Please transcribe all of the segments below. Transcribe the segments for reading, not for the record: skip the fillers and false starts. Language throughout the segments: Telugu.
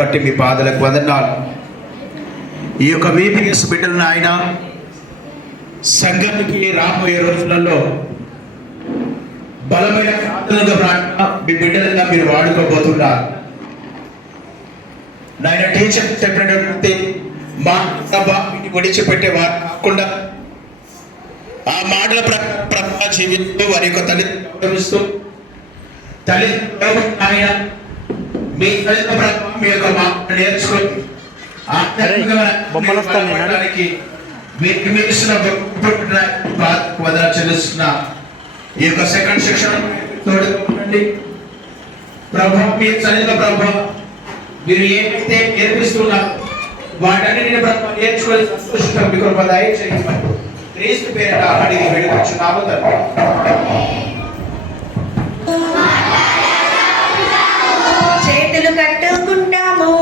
బట్టి మీ పాదలకు వందనాలు. ఈ యొక్క VBS బిడ్డలను ఆయన సంఘానికి రాబోయే రోజులలో బలమైన ప్రార్థనగా మీ బిడ్డలుగా మీరు వాడుకోబోతున్నారు. నాయన టీచర్ చెప్పినటువంటి మాటని విడిచిపెట్టే వారు కాకుండా ఆ మాటల ప్రకారం జీవిస్తూ వారి యొక్క తల్లిదండ్రులు ఆయన మీ మీ యొక్క మాట నేర్చుకొని చెల్లిస్తున్న ఈ యొక్క సెకండ్ సెక్షన్ తోడుకోండి ప్రభు. మీ చదివిన ప్రభు మీరు ఏమైతే నేర్పిస్తున్నారు వాటన్నిటిని ప్రభు నేర్చుకొని సంతోషంగా మీ కృప దయచేయండి. క్రీస్తు పేరిట అడిగి వేడుకొచ్చున్నాము తండ్రి. చేతులు కట్టుకుంటాము,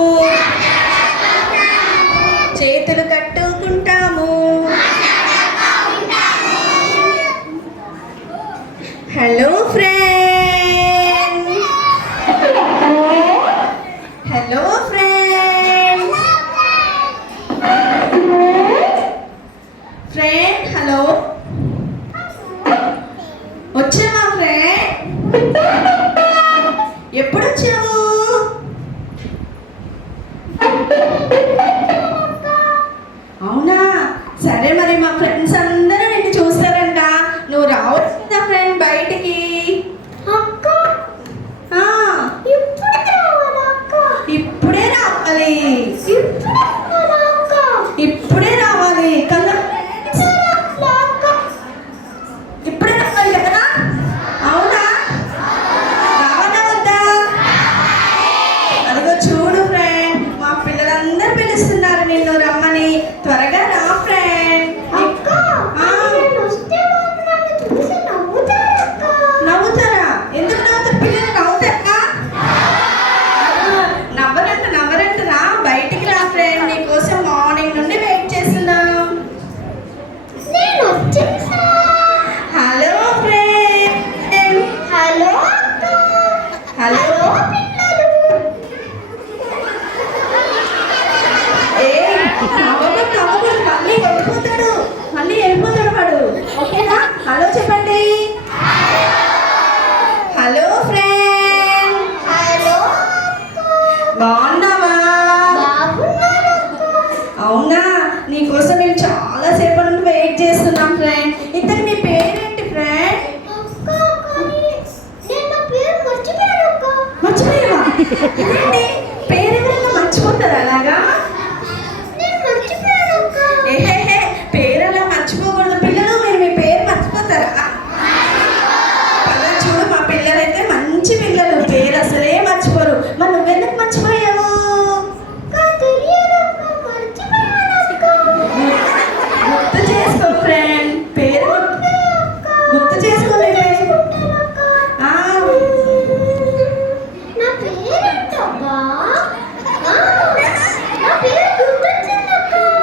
చేతులు కట్టుకుంటాము. Hello friend, hello friend, friend hello. వచ్చావా ఫ్రెండ్? ఎప్పుడు వచ్చావు? అవునా, సరే. మరి మా ఫ్రెండ్స్ అందరూ నిన్ను చూస్తారంట, నువ్వు రావచ్చుదా ఫ్రెండ్ బయటికి? ఇప్పుడే రావాలి, ఇప్పుడే రావాలి కదా, ఇప్పుడే రావాలి కదా. అవునా, రావనా వద్దా? అదిగో చూడు ఫ్రెండ్, మా పిల్లలందరూ పిలుస్తున్నారు నిన్ను రమ్మని. త్వరగా రా ఫ్రెండ్. నవ్వుతారా? ఎందుకు నవ్వుతారు? పిల్లలు నవ్వుతారా? నవ్వరంట రా, బయటికి రా ఫ్రెండ్. నీకోసం మార్నింగ్ నుండి వెయిట్ చేస్తున్నాం. Hello friend, hello hello. మళ్ళీ వెళ్ళిపోతాడు వాడు. ఓకేనా? హలో చెప్పండి. Hello friend, hello. బాగున్నావా? అవునా, నీకోసం మేము చాలా సేపటి నుండి వెయిట్ చేస్తున్నాం ఫ్రెండ్. ఇంతకు నీ పేరేంటి ఫ్రెండ్? మర్చిపోయావా? పేరు ఎవరైనా మర్చిపోతారా అలాగా? ఏహే, పేరు అలా మర్చిపోకూడదు పిల్లలు. మీరు మీ పేరు మర్చిపోతారా? అలా చూడు, మా పిల్లలైతే మంచి పిల్లలు, పేరు అసలే మర్చిపోరు. మరి నువ్వెందుకు మర్చిపోయావు? గుర్తు చేసుకో ఫ్రెండ్, పేరు గుర్తు చేసుకోలేదు.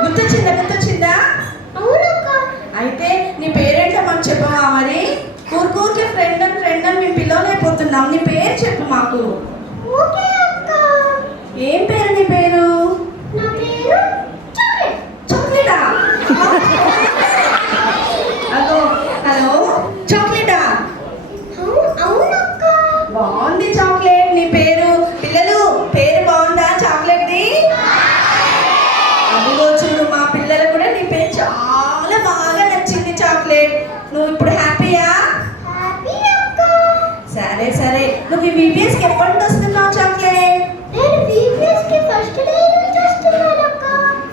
గుర్తొచ్చిందా? అయితే నీ పేరేంటో మాకు చెప్పవా? మరి ఊరికే ఫ్రెండ్ అని మేము పిలవలేకపోతున్నాం. నీ పేరు చెప్పు మాకు. ఏం పేరు నీ పేరు? చాక్లెటా? అదో హలో, చాక్లెటా? బాగుంది చాక్లెట్ నీ పేరు. పిల్లలు, పేరు బాగుందా చాక్లెట్ది? అదిగో చూడు, మా పిల్లలు కూడా నీ పేరు చాలా బాగా నచ్చింది చాక్లెట్. నువ్వు ఇప్పుడు హ్యాపీయా? సరే సరే. నువ్వు ఈ VBSకి ఎప్పటి నుండి వస్తున్నావు చాక్లెట్?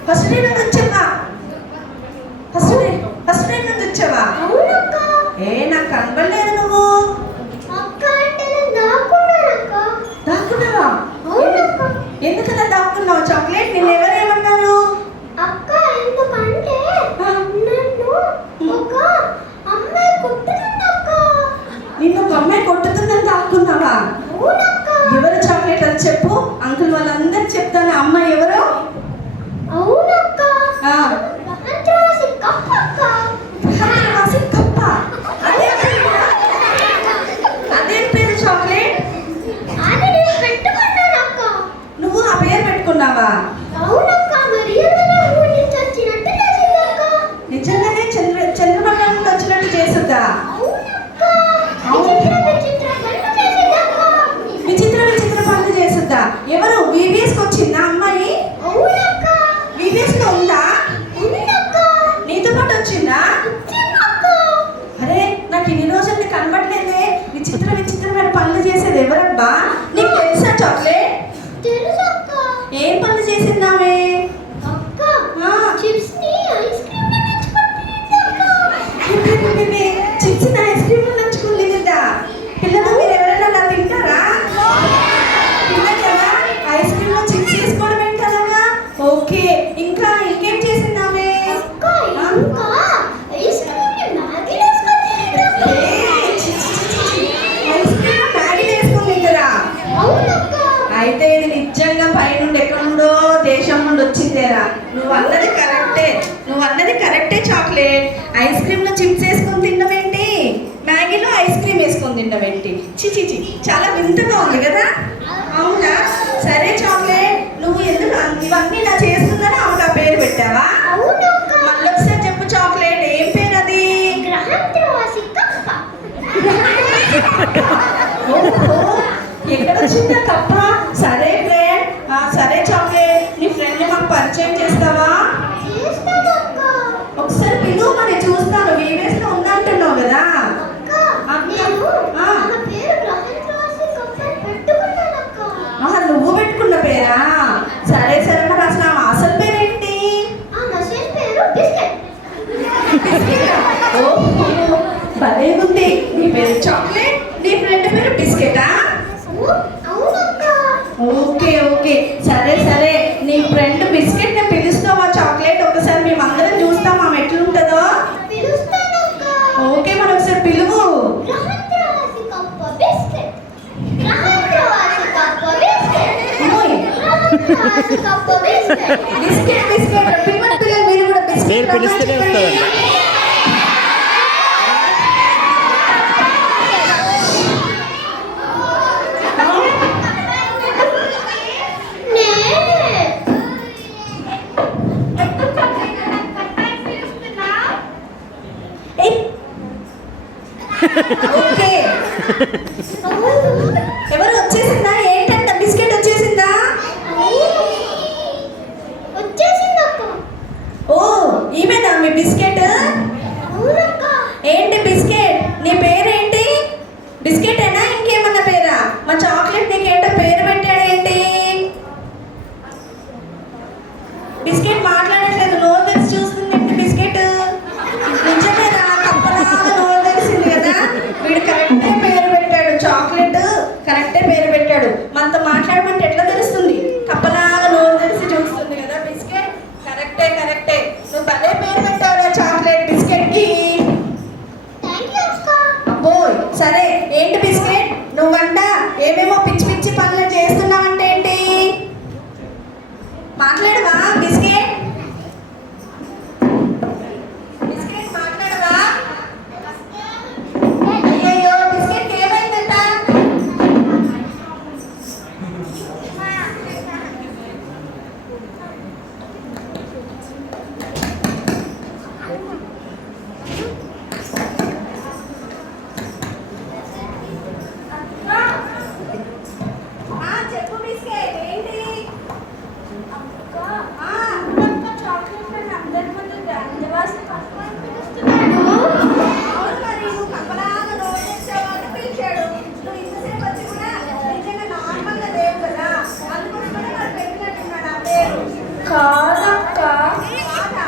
ఫస్ట్ డే నుండి వచ్చావా? ఫస్ట్ డే నుండి వచ్చావా? నాకు కనపడలేదు. నువ్వు దాక్కున్నావా? ఎందుకలా దాక్కున్నావు చాక్లెట్? నేను ఎవరేమన్నారు? నిన్ను ఒక అమ్మాయి కొట్టుతుందని దాక్కున్నావా? ఎవరు చాక్లెట్ అని చెప్పు, అంకుల్ వాళ్ళందరూ చెప్తాను. అమ్మాయి ఎవరు? అదే పేరు చాక్లెట్. నువ్వు ఆ పేరు పెట్టుకున్నావా? అవునక్క, మరి ఏదైనా ఊరి నుంచి వచ్చినట్టు చేసిందక్క. నిజంగానే చంద్రమండలం నుండి వచ్చినట్టు చేస్తుందా? అవునక్క, విచిత్ర విచిత్ర పనులు చేసిందక్క. విచిత్ర విచిత్ర పనులు చేస్తుందా? ఎవరు వివిఎస్కి వచ్చిందా అమ్మాయి? అవునక్క, వివిఎస్ లో ఉందా? ఉందక్క. నీతో పాటు వచ్చిందా? వచ్చిందక్క. అరే నాకు ఇన్ని రోజులు కనబడలేదే. విచిత్ర విచిత్రమైన పనులు చేసేది ఎవరబ్బా? నీకు తెలుసా చాక్లెట్? తెలుసక్క. ఏం పనులు చేసిందామే? అక్క, ఆ, చిప్స్ ని ఐస్ క్రీమ్ లో నంచుకుంటుందక్క. చిప్స్ ఐస్ క్రీమ్ నంచుకుని తిందా? పిల్లలు మీరు ఎవరైనా అలా తింటారా? తిన్నారు కదా, ఐస్ క్రీమ్ లో చిప్స్ వేసుకోవడం ఏంటనగా. ఓకే, ఇంకా ఇంకేం చేసిందామే? అక్క, ఇంకా ఐస్ క్రీమ్ ని మ్యాగీలో వేసుకొని తిందక్క. ఐస్ క్రీమ్ మ్యాగీలో వేసుకుని తింటారా? అవునక్క. అయితే ఇది నిజంగా పైనుండి ఎక్కడ నుండో దేశం నుండి వచ్చిందేరా. నువ్వు అన్నది కరెక్టే చాక్లెట్. ఐస్ క్రీమ్ లో చిప్స్ వేసుకొని తినడం ఏంటి, మ్యాగీలో ఐస్ క్రీమ్ వేసుకొని తినడం ఏంటి? చిచి చాలా వింతగా ఉంది కదా. అవునా, సరే చాక్లెట్, నువ్వు ఎందుకు ఇవన్నీ ఇలా చేస్తుందని ఆమెకు ఆ పేరు పెట్టావా? అవునక్క. మళ్ళీ ఒకసారి చెప్పు చాక్లెట్, ఏం పేరు అది? గ్రహాంతరవాసి కప్ప. ఓహో, ఎక్కడ వచ్చిందా కప్ప? సరే ఫ్రెండ్, సరే చాక్లెట్, నీ ఫ్రెండ్ మాకు పరిచయం చేస్తావా? చేస్తానక్క. ఒకసారి పిలువు, మరి చూస్తాను. వీవేస్ లో ఉందంటున్నావు కదా. అక్క, నేను ఆమె పేరు గ్రహాంతరవాసి కప్ప అని పెట్టుకున్నానక్క. నువ్వు పెట్టుకున్న పేరా? సరే సరే, మరి అసలు ఆమె అసలు పేరేంటి? ఆ మెసేజ్ పేరు బిస్కెట్. ఓహో, భలే ఉంది. నీ పేరు చాక్లెట్, నీ ఫ్రెండ్ పేరు బిస్కెటా? అవునక్క. ఓకే ఓకే, సరే సరే, నీ ఫ్రెండ్ బిస్కెట్ ని పిలుస్తావా చాక్లెట్? ఒకసారి మేమందరం చూస్తాం ఆమె ఎట్లుంటుందో. పిలుస్తానక్క. ఓకే, మరి ఒకసారి పిలువు. గ్రహాంతరవాసి కప్ప బిస్కెట్. గ్రహాంతరవాసి కప్ప బిస్కెట్. ఓయ్, గ్రహాంతరవాసి కప్ప బిస్కెట్. బిస్కెట్ బిస్కెట్ పిల్లలు పిల్లలు మీరు కూడా బిస్కెట్ మీరు పిలిస్తేనే వస్తుందంట. ఓకే, ఎవరు వచ్చేసిందా? ఏంటంట, బిస్కెట్ వచ్చేసిందా? వచ్చేసిందక్క. ఓ, ఈమెనా మీ బిస్కెట్? అవునక్క. ఏంటి బిస్కెట్, నీ పేరేంటి? బిస్కెటేనా, ఇంకేమన్నా పేరా? మా చాక్లెట్ నీకేంటో పేరు పెట్టాడేంటి? బిస్కెట్ మాట్లాడట్లేదు, నోరు తెరిచి చూస్తుంది ఏంటి బిస్కెట్? నిజమేనా? కప్పలాగా నోరు తెరిచింది కదా. వీడు కరెక్టే పేరు పెట్టాడు, చాక్లెట్ కరెక్టే పేరు పెట్టాడు. మనతో మాట్లాడమంటే ఎట్లా తెలుస్తుంది? కప్పలాగా నోరు తెరిచి చూస్తుంది కదా. బిస్కెట్ కరెక్టే కరెక్టే, నువ్వు భలే పేరు పెట్టావురా చాక్లెట్ బిస్కెట్కి. థాంక్యూ అక్క. అబ్బోయ్, సరే ఏంటి బిస్కెట్, నువ్వంట ఏమేమో పిచ్చి పిచ్చి పనులు చేస్తున్నావంటే ఏంటి? మాట్లాడవా బిస్కెట్? బిస్కెట్ మాట్లాడవా? అయ్యయ్యో, బిస్కెట్ ఏమైందంట? చెప్పు బిస్కెట్, ఏంటి? చాక్లెట్ అందరి ముందు గ్రహాంతరవాసి కప్ప అని పిలుస్తున్నాడు. అవును, మరి నువ్వు కప్పలాగా నోరు తెరిచావని పిలిచాడు. నువ్వు ఇంతసేపు వచ్చి కూడా నిజంగా నార్మల్గా లేవు కదా, అందుకోసం కూడా నాకు పెట్టినట్టున్నాడు ఆ పేరు. కాదక్క. కాదా?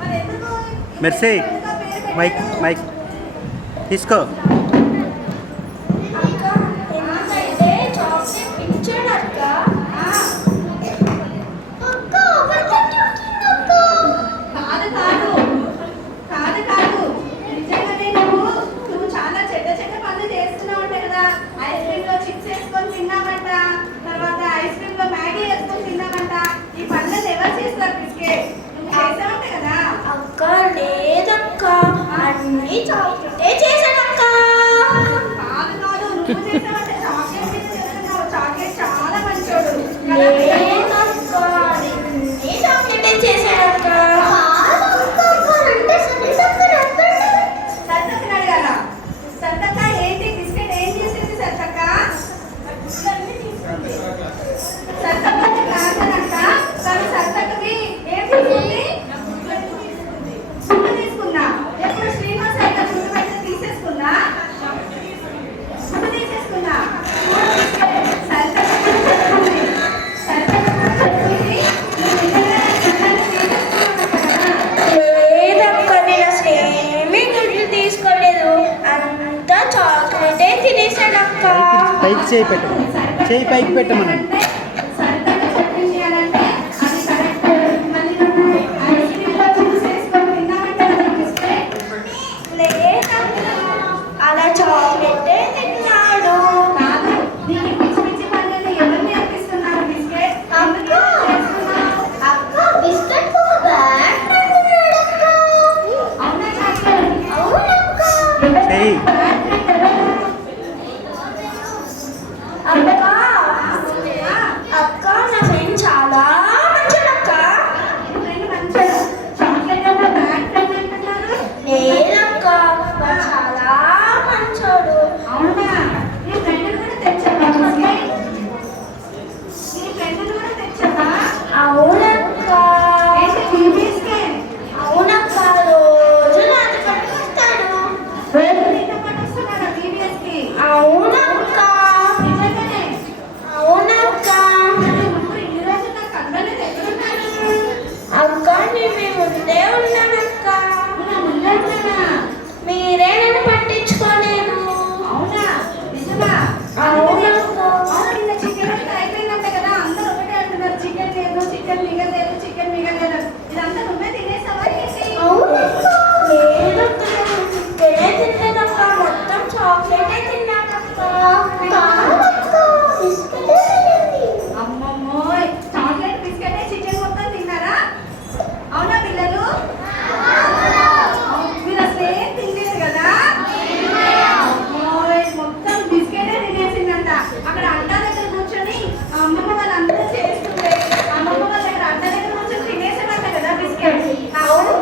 మరి ఎందుకు మెర్సీ, ఎందుకు ఆ పేరు పెట్టాడు? మైక్ తీసుకో. అక్క, ఎందుకంటే చాక్లెట్ ఇచ్చాడక్క. ఆ, అక్క, అబద్ధం చెప్తుందక్క. కాదు కాదు కాదు కాదు, నిజంగానే నువ్వు చాలా చెడ్డ చెడ్డ పనులు చేస్తున్నావు అంట కదా. ఐస్ క్రీమ్ లో చిప్స్ వేసుకొని తిన్నామంట, తర్వాత ఐస్ క్రీమ్ లో మ్యాగీ వేసుకొని తిన్నామంట. ఈ పనులను ఎవరు చేస్తారు బిస్కెట్? నువ్వు చేసావంట కదా. అక్క లేదక్క, అన్ని చాక్లెటే చేశానక్క. కాదు కాదు, నువ్వు చేసావంట. చాక్లెట్ మీద చెప్తున్నావు. చాక్లెట్ చాలా మంచోడు కదా. చేయి పెట్టమను. చేయి పైకి పెట్టమనండి. సరిగ్గా చెప్పింది అని అంటే అది కరెక్ట్. మళ్ళీ నువ్వు ఐస్ క్రీమ్లో జ్యూస్ వేసుకొని తిన్నావంటే అది బిస్కెట్ లేదమ్మా, అలా చాక్లెటే తిన్నాడు. కాదు. నీకు పిచ్చి పిచ్చి పనులు ఎవరు నేర్పిస్తున్నారు బిస్కెట్? అక్క అక్క బిస్కెట్ ఒక బ్యాగ్ పెట్టుకున్నాడు అక్క. అవునా చాక్లెట్? అవునక్క. చెయ్యి. అక్క అక్క నా ఫ్రెండ్ చాలా మంచిదక్క. ఫ్రెండ్ మంచిగా చాక్లెట్ ఏమో బ్యాగ్ ఫ్రెండ్ అంటున్నారు. లేదక్క వాడు చాలా మంచోడు. అవునా? నీ ఫ్రెండ్ కూడా తెచ్చావా బిస్కెట్? నీ ఫ్రెండ్ కూడా తెచ్చావా? అవునక్క. ఏంటి నీ బిస్కెట్? అవునక్క రోజు నాతో పట్టుకొస్తాడు. రోజు నీతో పాటు వస్తున్నాడా TVS-కి? అవునక్క. నిజంగానే? అవునక్క. మరి నువ్వు ఈ రోజు నాకు అందలేదు ఎక్కడున్నాడు? అక్క నేను మీ ముందే ఉన్నానక్క. నా ముందే ఉన్నానా? మీరే నన్ను పట్టించుకోలేదు. అవునా? నిజమా? అవునక్క. అవును, నిన్న చికెన్ అంతా అయిపోయిందంట కదా, అందరూ ఒకటే అంటున్నారు చికెన్ లేదు, చికెన్ మిగలేదు, చికెన్ మిగలేదు. ఇదంతా నువ్వే తినేసావా ఏంటి? అవునక్క. లేదక్క నేను చికెనే తినలేదక్క. మొత్తం చాక్లెటే తిన్నానక్క. కాదక్క బిస్కెటే తినండి. అమ్మమ్మోయ్, చాక్లెట్ బిస్కెట్ చికెన్ మొత్తం తిన్నారా? అవునా పిల్లలు? అవును, మీరు అసలు ఏం తినలేదు కదా? అమ్మోయ్, మొత్తం బిస్కెటే తినేసిందంట. అక్కడ అడ్డా దగ్గర కూర్చొని అమ్మమ్మ వాళ్ళందరూ చేస్తుంటే అమ్మమ్మ వాళ్ళ దగ్గర అడ్డా దగ్గర కూర్చొని తినేసామంట కదా బిస్కెట్. అవును.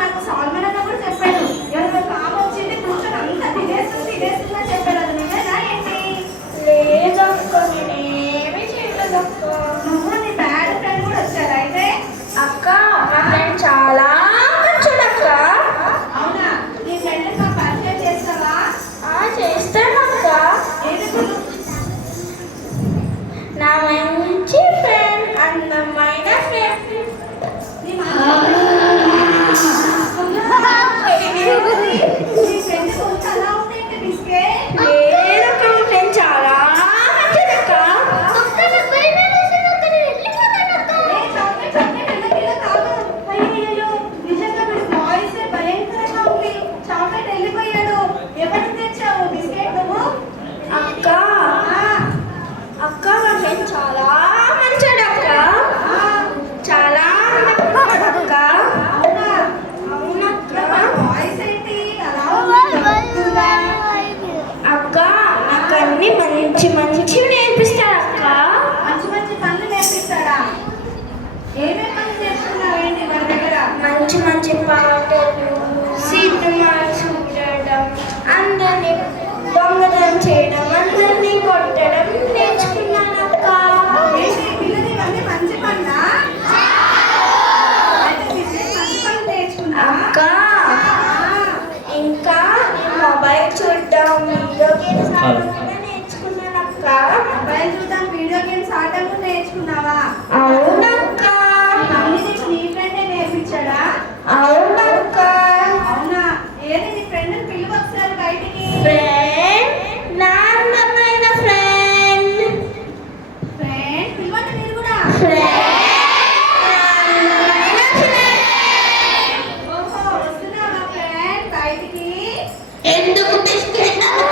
నాకు సాల్మన్ అన్న కూడా చెప్పాడు, ఎవరో పాప వచ్చింది కూర్చొని అంతా తినేస్తుందా చెప్పాడు. అది నిజమేనా ఏంటి? లేదక్క నేనేమి చేయలేదక్క. నువ్వు నీ బ్యాడ్ ఫ్రెండ్ కూడా వచ్చారా అయితే? అక్క నా ఫ్రెండ్ చాలా మంచోడక్క. అవునా? నీ ఫ్రెండ్ నాకు పరిచయం చేస్తావా? చేస్తానక్క. ఎందుకు? నా మంచి ఫ్రెండ్, అందమైన ఫ్రెండ్. నీ ఫ్రెండ్ కొంచెం అలా ఉంది ఏంటి బిస్కెట్? లేదక్క నా ఫ్రెండ్ చాలా మంచిదక్క. ఏ చాక్లెట్ చాక్లెట్ ఎల్లకిల్ల కాదు. అయ్యయ్యో, నిజంగా వీడి వాయిస్ భయంకరంగా ఉంది. చాక్లెట్ వెళ్ళిపోయాడు. ఎవరికి తెచ్చావు బిస్కెట్ నువ్వు? అక్క ఆ, అక్క నా ఫ్రెండ్ చాలా మంచోడక్క. ఆ, చాలా అందమైనవాడక్క. అవునా? అవునక్క. మరి వాయిస్ ఏంటి అలా ఉంది? అక్క నాకు అన్ని మంచి మంచివి నేర్పిస్తాడక్క. మంచి మంచి పనులు నేర్పిస్తాడా? ఏమేం పనులు నేర్చుకున్నావేంటి మన దగ్గర? మంచి మంచి పాటలు, సినిమా చూడడం, అందరినీ దొంగతనం చేయడం, అందరినీ కొట్టడం నేర్చుకున్నానక్క. ఏంటి పిల్లలు ఇవన్నీ మంచి పనులా? అయితే బిస్కెట్ మంచి పనులు నేర్చుకున్నావా? అక్క ఆ, ఇంకా నేను మొబైల్ చూడడం, వీడియో గేమ్స్ ఆడడం కూడా నేర్చుకున్నానక్క. మొబైల్ చూద్దాం, వీడియో గేమ్స్ ఆడడం కూడా నేర్చుకున్నావా? అవునక్క. ఇవన్నీ నీకు నీ ఫ్రెండే నేర్పించాడా? అవునక్క. అవునా? ఏది నీ ఫ్రెండ్ పిలువ ఒకసారి బయటికి. ఫ్రెండ్, నా అందమైన ఫ్రెండ్. ఫ్రెండ్ పిలవండి మీరు కూడా. ఓహో, వస్తున్నావా ఫ్రెండ్ బయటికి? ఎందుకు బిస్కెట్ నేను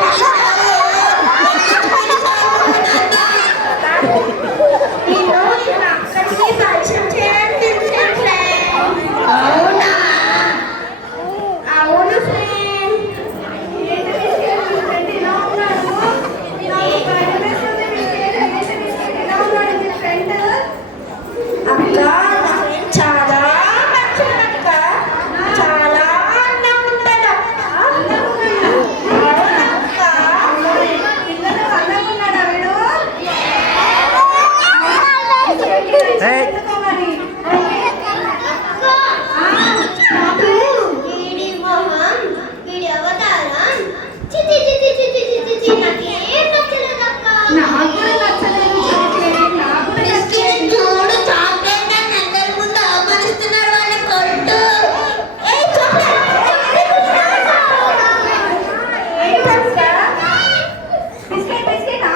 అక్కడికి పరిచయం చేయాలి ఫ్రెండ్. అవునా? అవును ఫ్రెండ్. ఏంటి బిస్కెట్ మీ ఫ్రెండ్ ఇలా ఉన్నాడు? నాకు భయం వేస్తుంది బిస్కెట్. ఏంటి బిస్కెట్ ఇలా ఉన్నాడు మీ ఫ్రెండ్? అక్క నా ఫ్రెండ్ చాలా మంచిదక్క. చాలా అందంగా ఉంటాడక్క. అవునక్క. పిల్లలు అందంగా ఉన్నాడా వీడు? ఏయ్. ఎందుకో మరి? వీడి మొహం, వీడి అవతారం చిచి చిచి చిచి చిచి చిచి నాకేం నచ్చలేదక్క. నాకు కూడా నచ్చలేదు చాక్లెట్. నాకు కూడా నచ్చలేదు. చూడు చాక్లెట్ అని అందరి ముందు అవమానిస్తున్నాడు వాడిని కొట్టు. ఏయ్ చాక్లెట్. ఏంటక్క? బిస్కెట్ బిస్కెట్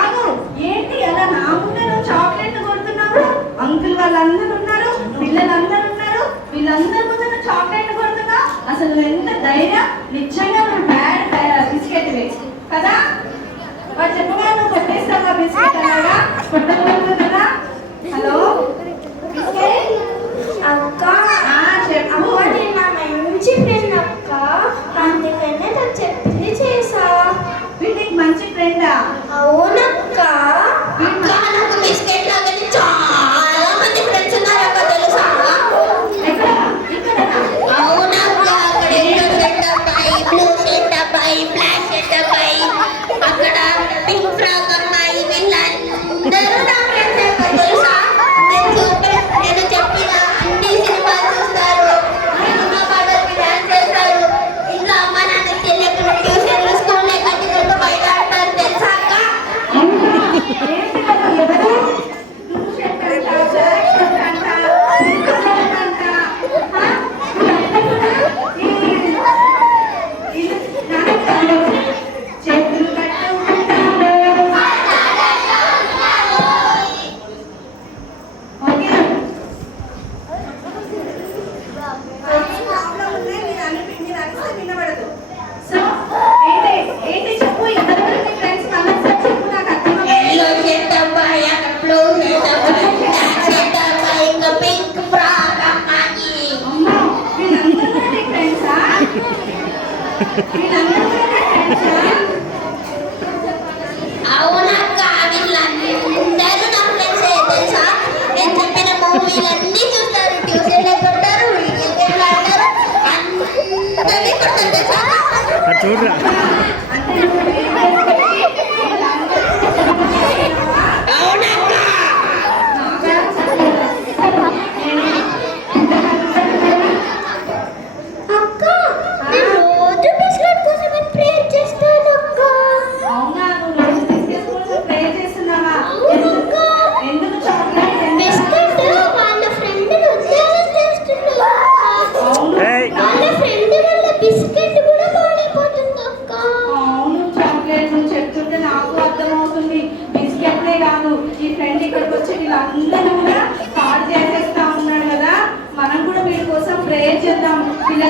వాళ్ళందరూ ఉన్నారు, పిల్లలందరూ ఉన్నారు, వీళ్ళందరూ ముందు చాక్లెట్ కొడుతున్నా. అసలు నువ్వు ఎంత ధైర్యం, నిజంగా నువ్వు బ్యాడ్ బిస్కెట్ వేస్ట్ కదా. వాడు చెప్పగా నువ్వు కొట్టేస్తావా బిస్కెట్ అలాగా కొట్టకూడదు కదా. హలో బిస్కెట్ అక్క చెప్పు. అది నా మంచి ఫ్రెండ్ అక్క, అందుకనే నాకు చెప్పింది చేసా. వీటికి మంచి ఫ్రెండా? అవునక్క. అక్క నాకు బిస్కెట్ లాగానే చాలా మంది ఫ్రెండ్స్ ఉన్నారక్క, తెలుసా? ఎక్కడ? ఇక్కడనా? అవునక్క, అక్కడ ఎల్లో షర్ట్ అబ్బాయి, బ్లూ షర్ట్ అబ్బాయి, బ్లాక్ షర్ట్ అబ్బాయి, అక్కడ పింక్ ఫ్రాక్ అమ్మాయి, వీళ్ళందరూ నా ఫ్రెండ్స్ అక్క, తెలుసా? నేను చెప్పిన అన్ని సినిమాలు చూస్తారు, సినిమా పాటలకి డాన్స్ చేస్తారు, ఇంకా అమ్మ నాన్నకి తెలియకుండా ట్యూషన్లు స్కూల్ కట్టుకుంటూ బయట ఆడతారు, తెలుసా అక్క? ఏంటి కదా ఎవరు? నువ్వు చెప్పంట, చెప్పంట, చెప్పంట. చేతులు కట్టుకుంటాము. ఓకే. మీరు అరిస్తే వినబడదు. సో ఏంటి చెప్పు, ఎవరెవరు మీ ఫ్రెండ్స్ మళ్ళీ చెప్పు, నాకు అర్థమవుతుంది. ఎల్లో షర్ట్ అబ్బాయి, అక్కడ బ్లూ షర్ట్ అబ్బాయి, బ్లాక్ షర్ట్ అబ్బాయి, ఇంకా పింక్ ఫ్రాక్ అమ్మాయి. అమ్మా, వీళ్ళందరూ కూడా నీ ఫ్రెండ్సా? వీళ్ళందరూ కూడా నీ ఫ్రెండ్సా? అవునక్క, వీళ్ళందరూ నా ఫ్రెండ్సే, తెలుసా? నేను చెప్పిన మూవీలన్నీ చూస్తారు, ట్యూషన్లు కొడతారు, వీడియో గేమ్లు ఆడతారు, అందరినీ కొడతారు, తెలుసా? అది చూడరా. అంటే నువ్వు వీళ్ళందరూ చేస్తున్నావా? అవునక్క. అక్క, నేను రోజు బిస్కెట్ కోసమే ప్రేర్ చేస్తాను అక్క. అవునా, నువ్వు రోజు బిస్కెట్స్ కోసం ప్రే చేస్తున్నావా? అవునక్క. ఎందుకు చాక్లెట్? బిస్కెట్ వాళ్ళ ఫ్రెండ్ ఉద్యోగం చేస్తున్నాడు. ఏయ్. వాళ్ళ ఫ్రెండ్ వల్ల బిస్కెట్ కూడా పాడైపోతుంది అక్క. అవును, చాక్లెట్ నువ్వు చెప్తుంటే నాకు అర్థమవుతుంది. బిస్కెట్లే కాదు, ఈ ఫ్రెండ్ ఇక్కడికి వచ్చి వీళ్ళందరూ కూడా పాడు చేసేస్తా ఉన్నాడు కదా. మనం కూడా వీడి కోసం ప్రేయర్ చేద్దాం. వీళ్ళ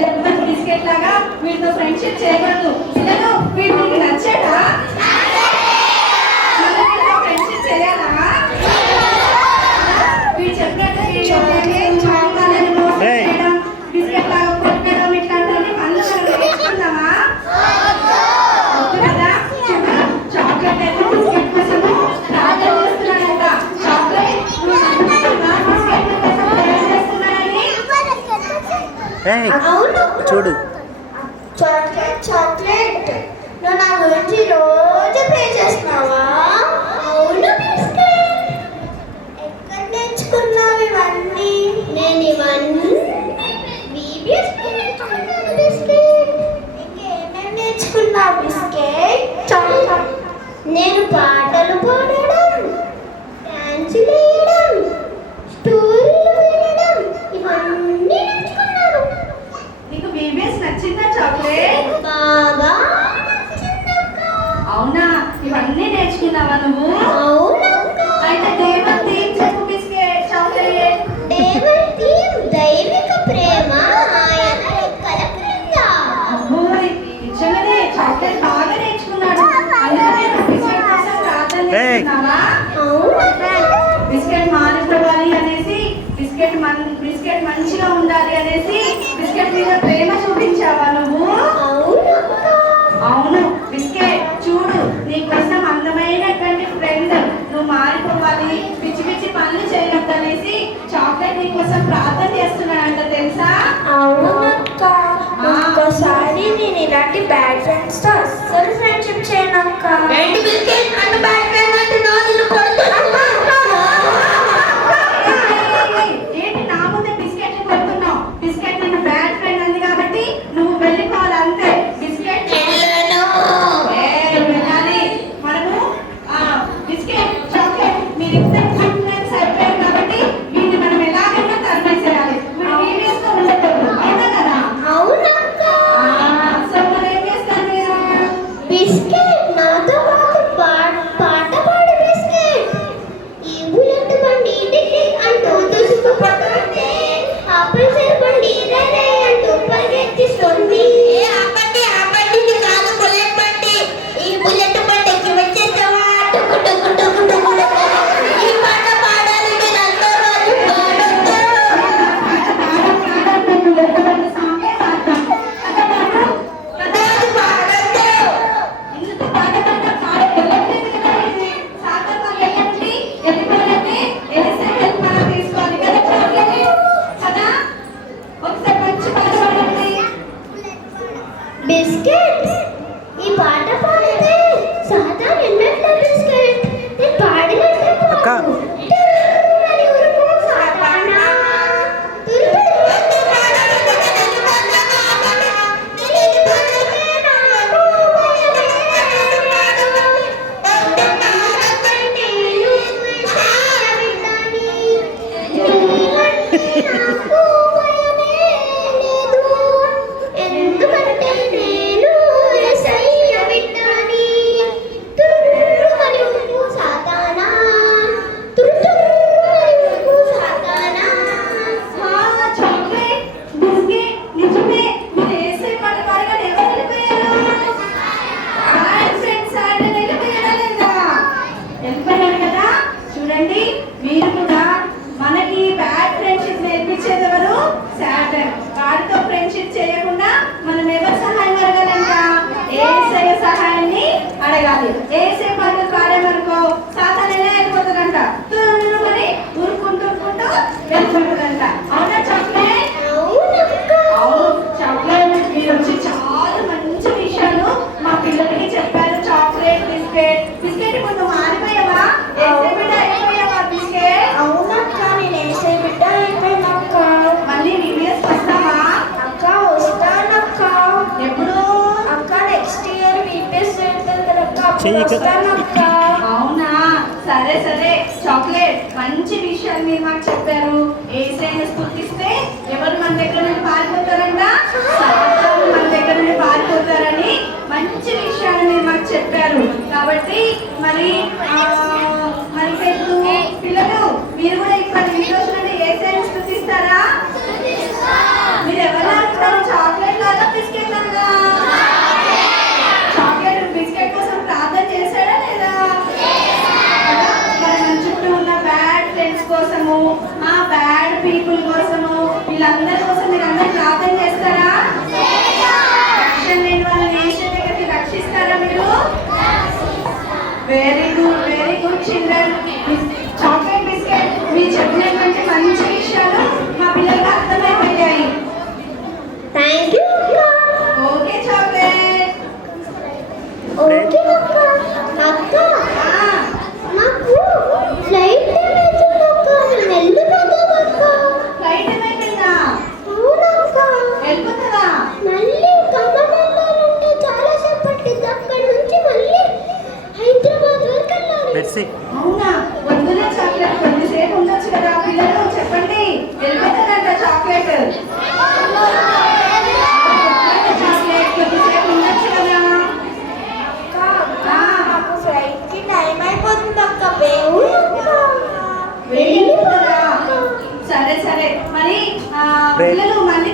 బిస్కెట్ లాగా వీడితో ఫ్రెండ్షిప్ చేయకూడదు. పిల్లలు వీడు నీకు నచ్చాడా? ఫ్రెండ్షిప్ చేయాలా? వీడు చెప్పినట్టు చాక్లెట్ మోసం ఏయ్. చేయడం, బిస్కెట్ లాగా కొట్టడం, ఇట్లాంటివన్నీ మళ్ళీ మనం నేర్చుకుందామా? వద్దు కదా. చూడు, చాక్లెట్ అయితే బిస్కెట్ కోసము ప్రార్థన చేస్తున్నాడంట. చాక్లెట్ నువ్వు నమ్ముతున్నావా? బిస్కెట్ కోసం ప్రేయర్ చేస్తున్నాడని? ఏయ్, అవును. చూడు. చాక్లెట్ చాక్లెట్, నువ్వు నా గురించి రోజు ప్రే చేస్తున్నావా? అవును బిస్కెట్. ఎక్కడ నేర్చుకున్నావు ఇవన్నీ? నేను ఇవన్నీ వీడియోస్ నేర్చుకున్నాను బిస్కెట్. ఇంకేమేమి నేర్చుకున్నావు బిస్కెట్? నేను పాటలు పాడడం, డాన్సులు వేయడం, స్టోరీలు వినడం, ఇవన్నీ నేర్చుకున్నాను. నీకు బీబీఎస్ నచ్చిందా చాక్లెట్? బాగా నచ్చిందక్క. అవునా, ఇవన్నీ నేర్చుకున్నావా నువ్వు? అవునక్క. అయితే దేవుని థీమ్ చెప్పు బిస్కెట్, చాక్లెట్. దేవుడి దైవిక ప్రేమ, ఆయన రెక్కల క్రింద. అమ్మోయ్, నిజంగానే చాక్లెట్ బాగా నేర్చుకున్నాడు. అందుకనే నువ్వు బిస్కెట్ కోసం ప్రార్థన చేస్తున్నావా? అవునక్క. బిస్కెట్ మారిపోవాలి అనేసి, బిస్కెట్ మంచిగా ఉండాలి అనేసి బిస్కెట్ మీద ప్రేమ చూపించావా నువ్వు? అవునక్క. అవును బిస్కెట్, చూడు నీకోసం అందమైనటువంటి ఫ్రెండ్, నువ్వు మారిపోవాలి, పిచ్చి పిచ్చి పనులు చేయొద్దు అనేసి చాక్లెట్ నీకోసం ప్రార్థన చేస్తున్నాడంట, తెలుసా? అవునక్క. ఇంకోసారి నేను ఇలాంటి బ్యాడ్ ఫ్రెండ్స్ తో అస్సలు ఫ్రెండ్షిప్ చేయనక్క. ఏంటి బిస్కెట్ నన్ను బ్యాడ్ ఫ్రెండ్ అంటున్నావు? నిన్ను కొడుతున్నా. ఏంటి నా ముందే బిస్కెట్ కొడుతున్నావు? బిస్కెట్ నిన్ను బ్యాడ్ ఫ్రెండ్ అంది కాబట్టి నువ్వు వెళ్ళిపోవాలి అంతే. బిస్కెట్ వెళ్ళాలి. మనము బిస్కెట్ చాక్లెట్ మీరిద్దరు గుడ్ ఫ్రెండ్స్ అయిపోయారు కాబట్టి వీడిని మనం ఎలాగైనా తరిమేసేయాలి. వీడు వీడియోస్ తో ఉండకూడదు, అవునా కదా? అవునక్క. సో మరి ఏం చేస్తారు మీరు? బిస్కెట్ నాతో పాటు పాట మీరు కూడా మనకి బ్యాడ్ ఫ్రెండ్షిప్ నేర్పించేది ఎవరు? సాటన్. వాడితో ఫ్రెండ్షిప్ చేయకుండా మనం ఎవరి సహాయం అడగాలంట? యేసయ్య సహాయాన్ని అడగాలి. యేసయ్య పాటలు పాడేమనుకో సాతానే అయిపోతుందంట. మరి ఊరుకుంటూ వెళ్ళిపోతుందంట. అవునా చాక్లెట్? అవును చాక్లెట్. మీరు వచ్చి చాలా మంచి విషయాలు మా పిల్లలకి చెప్పారు. Chocolate, biscuit. బిస్కెట్ కొంచెం మారిపోయావా? యేసయ్య బిడ్డ అయిపోయావా బిస్కెట్? అవునక్క, నేను వేసే బిడ్డ అయిపోయినక్క. మళ్ళీ వీడియోస్ వస్తావా? అక్క వస్తానక్క. ఎప్పుడు? అక్క నెక్స్ట్ ఇయర్ వీపీఎస్ ఉంటుంది కదక్క, అప్పుడు చెయ్యి క- వస్తానక్క. అవునా, సరే సరే చాక్లెట్. మంచి విషయాలు మీరు మాకు చెప్పారు. యేసయ్యను స్తుతిస్తే ఎవరు మన దగ్గర నుండి పారిపోతారంట? సాతాను మన దగ్గర నుండి పారిపోతారని మంచి విషయాలు మీరు మాకు చెప్పారు. కాబట్టి మరి మరి పిల్లలు మీరు కూడా ఇక్కడ ఈ రోజు నుండి యేసయ్యను స్తుతిస్తారా? మీరు ఎవరు అంటారు? చాక్లెట్ లాగా బిస్కెట్ లాగా? చాక్లెట్ బిస్కెట్ కోసం ప్రార్థన చేశాడా లేదా? మన చుట్టూ ఉన్న బ్యాడ్ ఫ్రెండ్స్ కోసము, ఆ బ్యాడ్ పీపుల్ కోసము, వీళ్ళందరి కోసం మీరు అందరూ ప్రార్థన చేస్తారా? రక్షణ లేని వాళ్ళని యేసయ్య దగ్గరికి రక్షిస్తారా మీరు? Very good children. Chocolate biscuit మీరు చెప్పినటువంటి మంచి విషయాలు మా పిల్లలకి అర్థమైపోయాయి. థ్యాంక్ యూ అక్క. Okay chocolate. ఓకే అక్క. అక్క ఆ, నాకు ఫ్లైట్ టైం అవుతుందక్క, నేను వెళ్ళిపోతానక్క. ఫ్లైట్ ఏమైందా? అవునక్క. వెళ్ళిపోతారా? మళ్ళీ ఖమ్మం వెళ్ళాలంటే చాలా సేపు పట్టింది. అక్కడి నుంచి మళ్ళీ హైదరాబాద్ వరకు వెళ్ళాలి. మెర్సీ అవునా, వద్దులే చాక్లెట్. కొద్దిసేపు ఉండొచ్చు కదా. పిల్లలు చెప్పండి, వెళ్ళిపోతారంట చాక్లెట్. చాక్లెట్ కొద్దిసేపు ఉండొచ్చు కదా. నాకు ఫ్లైట్ కి టైం అయిపోతుంది అక్క. వెళ్ళిపోతారా? సరే సరే. మరి పిల్లలు మళ్ళీ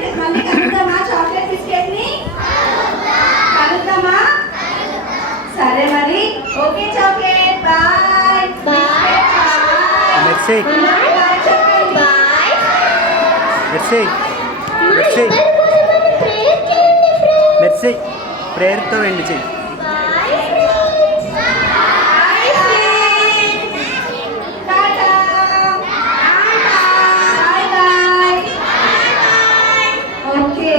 కలుద్దామా? చాక్లెట్ బిస్కెట్ ని కలుద్దామా? సరే మరి. Okay chocolate, bye. Bye. Mercy bye చెప్పండి. బాయ్. మెర్సీ మా మెర్సీ ఇద్దరి కోసమని ప్రేయర్ చేయండి ఫ్రెండ్స్. మెర్సీ ప్రేయర్తో వెండి చెయ్యి. Bye friends. Bye friends. టాటా. Bye bye. ఓకే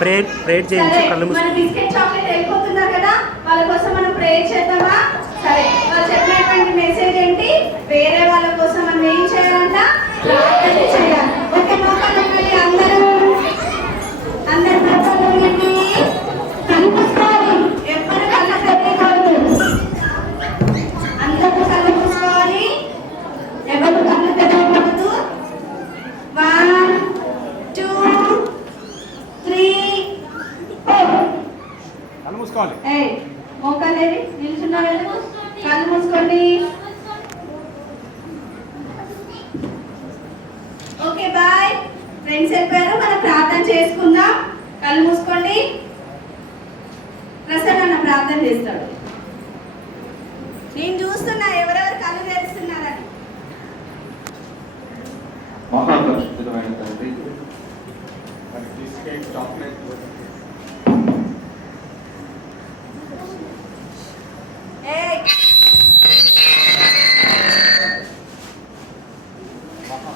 ప్రేయర్ చేయించు, సరే. కళ్ళు మన మూసి. బిస్కెట్ చాక్లెట్ వెళ్ళిపోతున్నారు కదా, వాళ్ళ కోసం మనం ప్రేయర్ చేద్దామా? సరే. వాళ్ళు చెప్పినటువంటి మెసేజ్ ఏంటి? వేరే వాళ్ళ కోసం మనం ఏం చేయాలంట? ప్రార్థన చేయాలి. ఓకే, మోకాళ్ళు ఉండండి అందరూ. అందరూ మోకాళ్ళు ఉండండి. కళ్ళు మూసుకోవాలి. ఎవ్వరు కళ్ళు తెరవకూడదు. అందరూ కళ్ళు మూసుకోవాలి. ఎవరు కళ్ళు తెరవకూడదు. 1 2 3 4. కళ్ళు మూసుకోవాలి. ఏయ్, మోకాలేవి నిల్చున్నారు. కళ్ళు మూసుకోండి. Okay bye. ఫ్రెండ్స్ చెప్పారు, మనం ప్రార్థన చేసుకుందాం. కళ్ళు మూసుకోండి. ప్రసన్న ప్రార్థన చేస్తాడు. నేను చూస్తున్నా ఎవరెవరు కళ్ళు తెరుస్తున్నారని. మహాపరిశుద్ధమైన తండ్రి, మరి బిస్కెట్ చాక్లెట్ ఏయ్, మహా